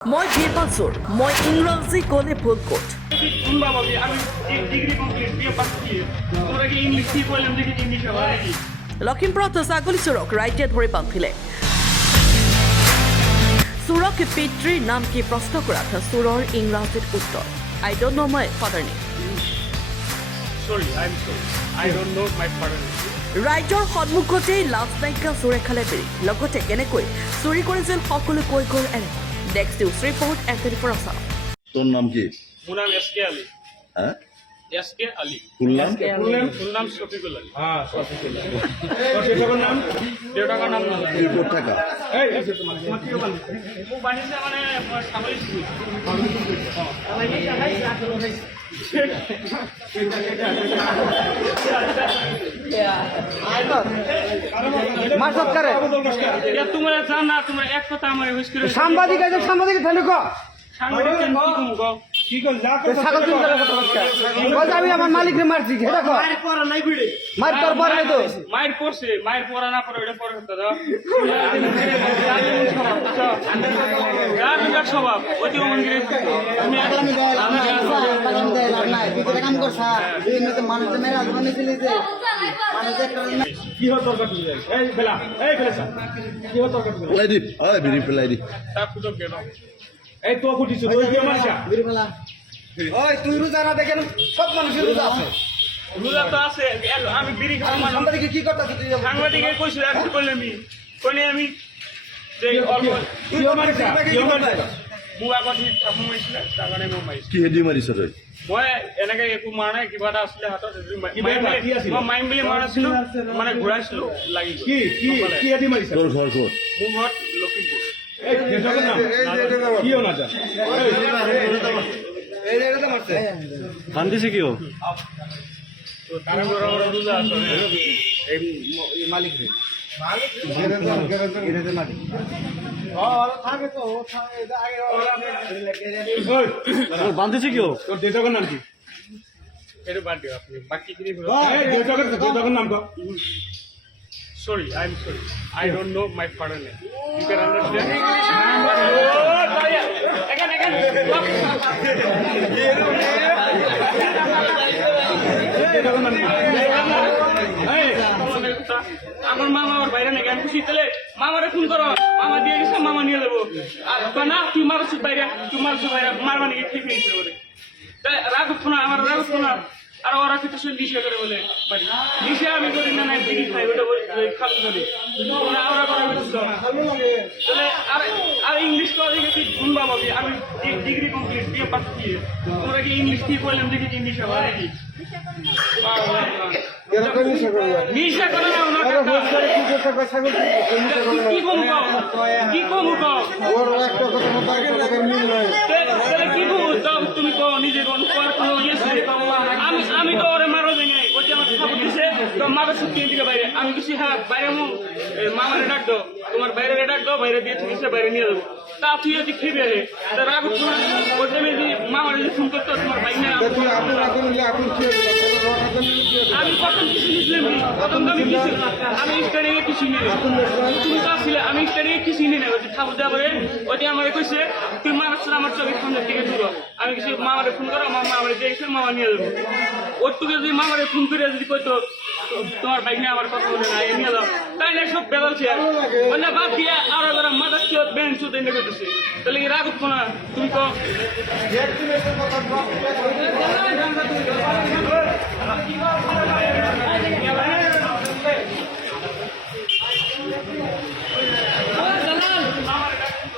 মই বিপাসুর মই ইংরাজি কলে ভুল কোট লখিমপুৰত ছাগলী চোৰক ৰাইজে ধৰি বান্ধিলে চোৰক পিতৃৰ নাম কি প্ৰশ্ন কৰাত চোৰৰ ইংৰাজীত উত্তৰ I don't know my father name ৰাইজৰ সন্মুখতেই লাজ নাইকিয়া চোৰে খালে বেৰি লগতে কেনেকৈ চুৰি কৰিছিল সকলো কৈ গ'ল এনে নেক্সট নিউজ ৰিপৰ্ট এণ্টনি ফৰাছা তোর নাম কি? মোৰ নাম এসকে আলী। হ্যাঁ, এসকে আলী। ফুল নাম? ফুল নাম শফিকুল আলী। হ্যাঁ, শফিকুল আলী। দেউতাকৰ নাম নাজানো। তুই কোথা থাকা? মোৰ বানিছে মানে মই ছাগলী চুৰি। এতিয়া তোমাৰ জানা তোমাৰ এক কথা আমাৰ হুইচ করে সাংবাদিক ঠান্ডা সাংবাদিক কি কম গো কি কল যা ছাগল চুরি করার কথা বলছে আমি আমার মালিকরে মারছি এটা কো মার কর পর নাই তো মায়ের পড়ছে মায়ের পড়া না পড়ে ওটা পড়ে হতো রাজনীতির স্বভাব অতি মন্দিরে তুমি কাম করছা মানুষ মেরে আজমানি দিলি যে কি হতো তর্ক তুই এই ফেলা কি হতো তর্ক তুই পেলাই দি, বিড়ি পেলাই দি। তা ফুটক গেল এই তো ফুটিছ তুই কি মারছা বিরবেলা ওই তুই রোজা না দেখেন সব মানুষের রোজা আছে রোজা তো আছে আমি বিড়ি খাওয়া মানুষ সাংবাদিক কি করতেছ তুই সাংবাদিকে কইছিল একটু করলে আমি যে অল্প তুই মারছা কি মারছা মোৰ আগত সি থাপু মাৰিছিলে তাৰ কাৰণে মই মাৰিছোঁ কি হেদি মাৰিছ তই? মই এনেকে একো মাৰা নাই কিবা এটা আছিলে হাতত কি আছিলে? মই মাৰিম বুলি মৰা নাছিলো মানে ঘূৰাইছিলো লাগি গ'ল। কি হেদি মারিছ তোর ঘর কোট? মোৰ ঘৰত লখিমপুৰ এই দেউতাকৰ নাম কিও না যা এই এটা মারছে কান্দিছে কিয়? তাৰে ঘৰৰ ৰোজা আছে এই মালিক রে বান্ধিছে কিয়? তোর দেউতাকৰ নাম কি সেইটো বাদ দিয়ক আপুনি বাকীখিনি এই দেউতাকৰ নাম ক sorry I'm sorry I don't know my father name you can understand দেউতাকৰ নাম কি আমার মামা আমার বাইরে নাকি আমি খুশি তাহলে মামারে ফোন করো মামা দিয়ে গেছে মামা নিয়ে যাবো আর না তুই মারছ বাইরে মারবা নাকি ঠিক হয়েছে বলে রাগ না আমার রাগ না আর ওরা কিন্তু সে নিশা করে বলে নিশা আমি করি না বিড়ি খাই ওটা খাবো করি ওরা করে তাহলে আর ইংলিশ করে দেখেছি শুনবা বাবি আমি ডিগ্রি কমপ্লিট দিয়ে পাস দিয়ে তোমরা কি ইংলিশ দিয়ে বললাম দেখি ইংলিশ হবে নাকি নিশা করে না কি কম কি কম কি কম তুমি কো নিজে কোন কোনো আমি তো ওরে মারো যাই নাই ওই যে আমার খাবো দিছে তো মারো ছুটি দিকে বাইরে আমি কিছু হ্যাঁ বাইরে মামারে ডাক দো তোমার বাইরে ডাক দো বাইরে দিয়ে তুমি বাইরে নিয়ে যাবো তা তুই যদি খেয়ে রে তা রাগ ওই টাইমে যদি মামারে যদি ফোন করতো তোমার বাইক নিয়ে আমি প্রথম কিছু নিয়েছিলাম প্রথম তো আমি স্টার্টিং এ কিছু নিয়ে তুমি তো আসলে আমি স্টার্টিং এ কিছু নিয়ে নেই ওই খাবো দেওয়া পরে ওইটা আমাকে কইছে তুই মারাচ্ছ আমার চোখের সামনের দিকে দূর আমি কিছু মামারে ফোন করো মামা আমারে দেখছে মামা নিয়ে যাবো ওর তোকে যদি মামারে ফোন করে যদি কইতো তোমার বাইক নিয়ে আমার কথা বলে না এ নিয়ে যাও তাই না সব বেদালছে অন্য বাদ দিয়ে আর যারা মাদার চোদ ব্যাংক চোদ এনে করতেছে তাহলে কি রাগ উঠবো না তুমি তো